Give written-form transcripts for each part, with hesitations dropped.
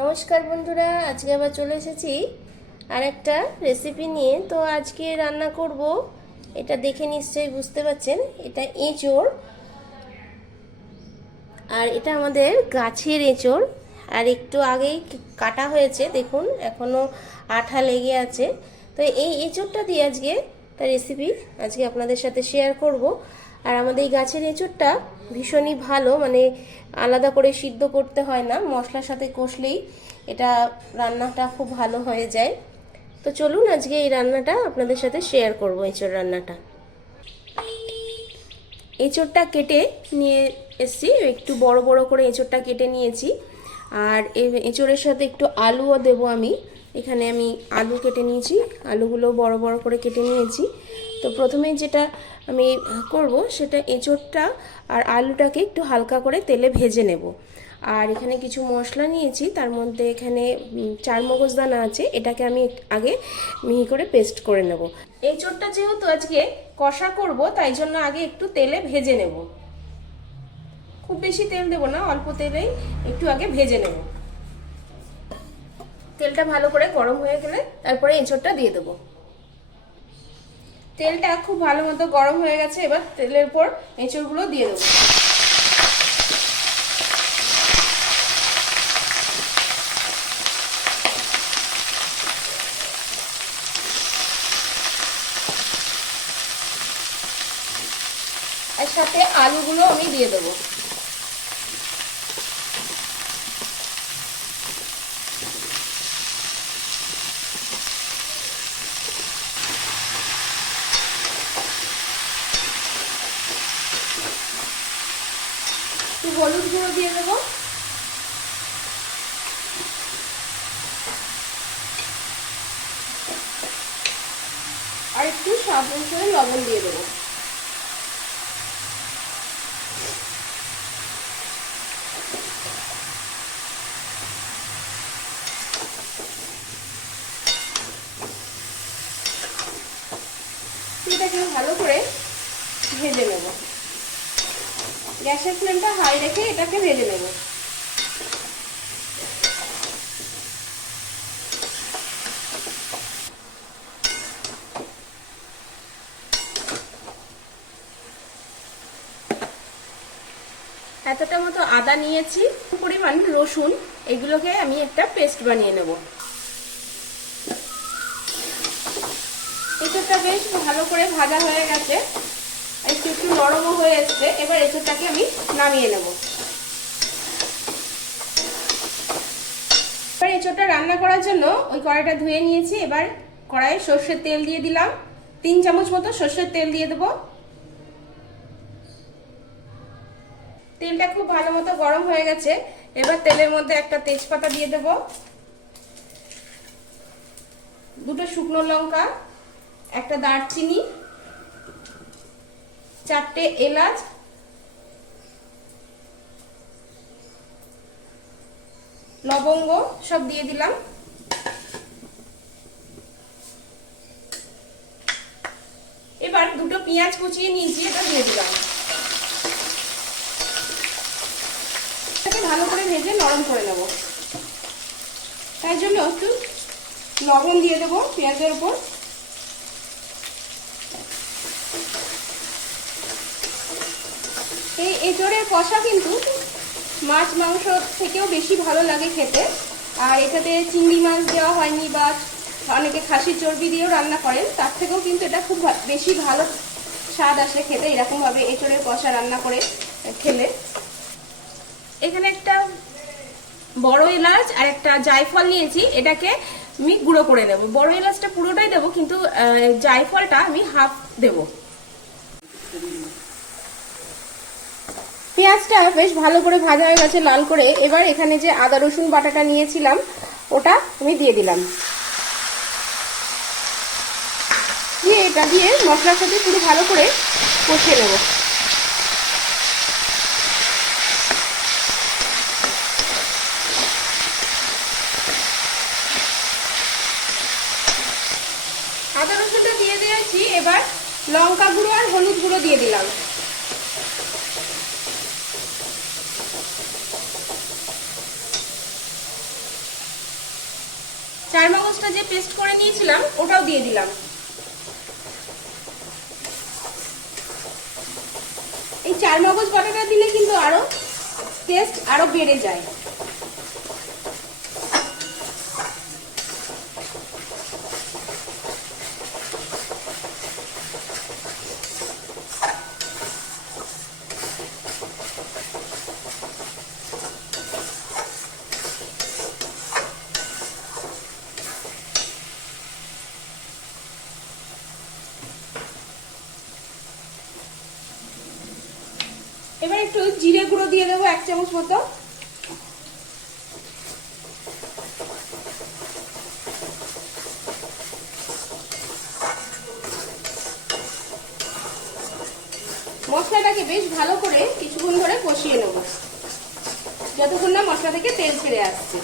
নমস্কার বন্ধুরা, আজকে আবার চলে এসেছি আর একটা রেসিপি নিয়ে। তো আজকে রান্না করব, এটা দেখে নিশ্চয়ই বুঝতে পারছেন, এটা এঁচোড়। আর এটা আমাদের গাছের এঁচোড়, আর একটু আগেই কাটা হয়েছে, দেখুন এখনও আঠা লেগে আছে। তো এই এঁচোড়টা দিয়ে আজকে একটা রেসিপি আজকে আপনাদের সাথে শেয়ার করব। আর আমাদের এই গাছের এঁচোড়টা ভীষণই ভালো, মানে আলাদা করে সিদ্ধ করতে হয় না, মশলার সাথে কষলেই এটা রান্নাটা খুব ভালো হয়ে যায়। তো চলুন আজকে এই রান্নাটা আপনাদের সাথে শেয়ার করব, এঁচোড় রান্নাটা। এঁচোড়টা কেটে নিয়ে এসেছি, একটু বড় বড় করে এঁচোড়টা কেটে নিয়েছি। আর এই এঁচোড়ের সাথে একটু আলুও দেবো আমি। এখানে আমি আলু কেটে নিয়েছি, আলুগুলো বড় বড় করে কেটে নিয়েছি। তো প্রথমে যেটা আমি করব সেটা এঁচোড়টা আর আলুটাকে একটু হালকা করে তেলে ভেজে নেব। আর এখানে কিছু মশলা নিয়েছি, তার মধ্যে এখানে চারমগজ দানা আছে, এটাকে আমি আগে মিহি করে পেস্ট করে নেব। এঁচোড়টা যেহেতু আজকে কষা করব, তাই জন্য আগে একটু তেলে ভেজে নেব। খুব বেশি তেল দেব না, অল্প তেলেই একটু আগে ভেজে নেব। তেলটা ভালো করে গরম হয়ে গেলে তারপরে এঁচোড়টা দিয়ে দেবো। তেলটা খুব ভালো মতো গরম হয়ে গেছে, এবার তেলের উপর এঁচোড়গুলো দিয়ে দেবো। এর সাথে আলুগুলো আমি দিয়ে দেবো। একটু হলুদ গুঁড়ো দিয়ে দেবো। আর একটু স্বাদ অনুসারে লবণ দিয়ে দেবো। এটাকে ভালো করে ভেজে নেব। গ্যাসের ফ্লেমটা হাই রেখে এটাকে ভেজে নেব। এতটা মতো আদা নিয়েছি, পরিমাণ রসুন, এগুলোকে আমি একটা পেস্ট বানিয়ে নেব। এঁচোড়টা বেশ ভালো করে ভাজা হয়ে গেছে, একটু একটু নরমও হয়ে এসছে। এবার এঁচোড়টাকে আমি নামিয়ে নেব। এবার এঁচোড়টা রান্না করার জন্য ওই কড়াইটা ধুয়ে নিয়েছি। এবার কড়াইয়ে সর্ষের তেল দিয়ে দিলাম, 3 চামচ মতো সর্ষের তেল দিয়ে দেবো। তেলটা খুব ভালো মতো গরম হয়ে গেছে, এবার তেলের মধ্যে একটা তেজপাতা দিয়ে দেব, 2টো শুকনো লঙ্কা, একটা দারচিনি, 4টে এলাচ, লবঙ্গ সব দিয়ে দিলাম। এবার 2টো পেঁয়াজ কুচিয়ে নিয়েছি, এটা দিয়ে দিলাম। ভালো করে ভেজে নরম করে নেব, তাই জন্য একটু লবণ দিয়ে দেবো পেঁয়াজের উপর। এই এঁচোড়ের কষা কিন্তু মাছ মাংস থেকেও বেশি ভালো লাগে খেতে। আর এটাতে চিংড়ি মাছ দেওয়া হয়নি, বা অনেকে খাসির চর্বি দিয়েও রান্না করেন, তার থেকেও কিন্তু এটা খুব বেশি ভালো স্বাদ আসে খেতে, এরকমভাবে এঁচোড়ের কষা রান্না করে খেলে। এখানে একটা বড় এলাচ আর একটা জায়ফল নিয়েছি, এটাকে আমি গুঁড়ো করে নেব। বড় এলাচটা পুরোটাই দেবো, কিন্তু জায়ফলটা আমি হাফ দেব। পেঁয়াজটা বেশ ভালো করে ভাজা হয়ে গেছে লাল করে। এবার এখানে যে আদা রসুন বাটাটা নিয়েছিলাম ওটা আমি দিয়ে দিলাম। দিয়ে এটা দিয়ে মশলার সাথে পুরো ভালো করে কষিয়ে নেব। আদা রসুনটা দিয়ে দিয়েছি, এবার লঙ্কা গুঁড়ো আর হলুদ গুঁড়ো দিয়ে দিলাম। চার মগজটা যে পেস্ট করে নিয়েছিলাম ওটাও দিয়ে দিলাম। এই চার মগজ বাটাটা দিলে কিন্তু আরো টেস্ট আরো বেড়ে যায়। এবার একটু জিরে গুঁড়ো দিয়ে দেবো 1 চামচ মতো। মশলাটাকে বেশ ভালো করে কিছুক্ষণ ধরে কষিয়ে নেব, যতক্ষণ না মশলা থেকে তেল ছেড়ে আসছে।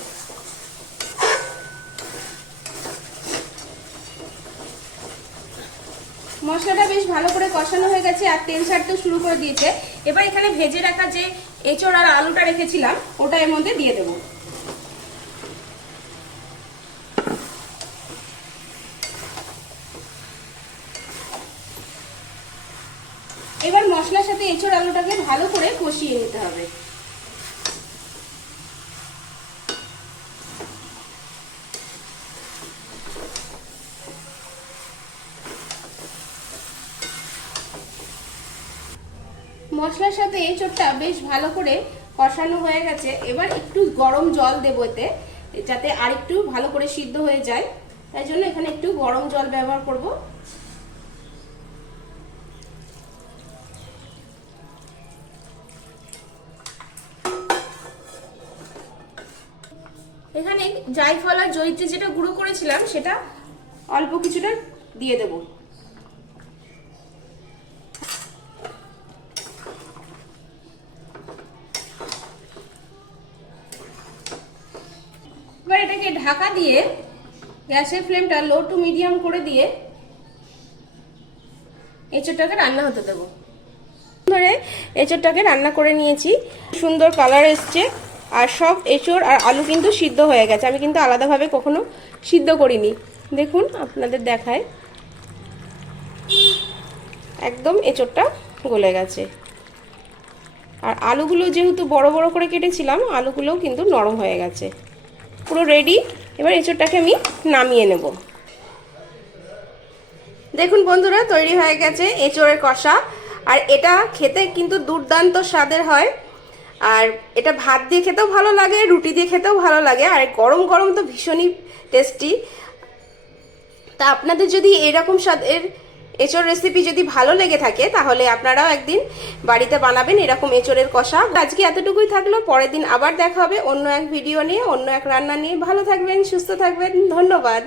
মশলাটা বেশ ভালো করে কষানো হয়ে গেছে আর তেল ছাড়তে শুরু করে দিয়েছে। এবার এখানে ভেজে রাখা যে এঁচড় আর আলুটা রেখেছিলাম ওটা এর মধ্যে দিয়ে দেব। এবার মশলার সাথে এঁচড় আলুটাকে ভালো করে কষিয়ে নিতে হবে। মশলার সাথে এঁচড়টা বেশ ভালো করে কষানো হয়ে গেছে। এবার একটু গরম জল দেবো এতে, যাতে আরেকটু ভালো করে সিদ্ধ হয়ে যায়। তাই জন্য এখানে একটু গরম জল ব্যবহার করব। এখানে জায়ফল আর জয়িত্রী যেটা গুঁড়ো করেছিলাম সেটা অল্প কিছুটা দিয়ে দেব। এবার এটাকে ঢাকা দিয়ে গ্যাসের ফ্লেমটা লো টু মিডিয়াম করে দিয়ে এঁচড়টাকে রান্না হতে দেবো। ধরে এঁচড়টাকে রান্না করে নিয়েছি, সুন্দর কালার এসছে আর সব এঁচড় আর আলু কিন্তু সিদ্ধ হয়ে গেছে। আমি কিন্তু আলাদাভাবে কখনো সিদ্ধ করিনি। দেখুন আপনাদের দেখায়, একদম এঁচড়টা গলে গেছে। আর আলুগুলো যেহেতু বড় বড় করে কেটেছিলাম, আলুগুলোও কিন্তু নরম হয়ে গেছে, পুরো রেডি। এবার এঁচড়টাকে আমি নামিয়ে নেব। দেখুন বন্ধুরা, তৈরি হয়ে গেছে এঁচড়ের কষা। আর এটা খেতে কিন্তু দুর্দান্ত স্বাদের হয়। আর এটা ভাত দিয়ে খেতেও ভালো লাগে, রুটি দিয়ে খেতেও ভালো লাগে, আর গরম গরম তো ভীষণই টেস্টি। তা আপনাদের যদি এরকম স্বাদের এঁচড় রেসিপি যদি ভালো লেগে থাকে, তাহলে আপনারাও একদিন বাড়িতে বানাবেন এরকম এঁচড়ের কষা। আজকে এতটুকুই থাকলো, পরের দিন আবার দেখা হবে অন্য এক ভিডিও নিয়ে, অন্য এক রান্না নিয়ে। ভালো থাকবেন, সুস্থ থাকবেন, ধন্যবাদ।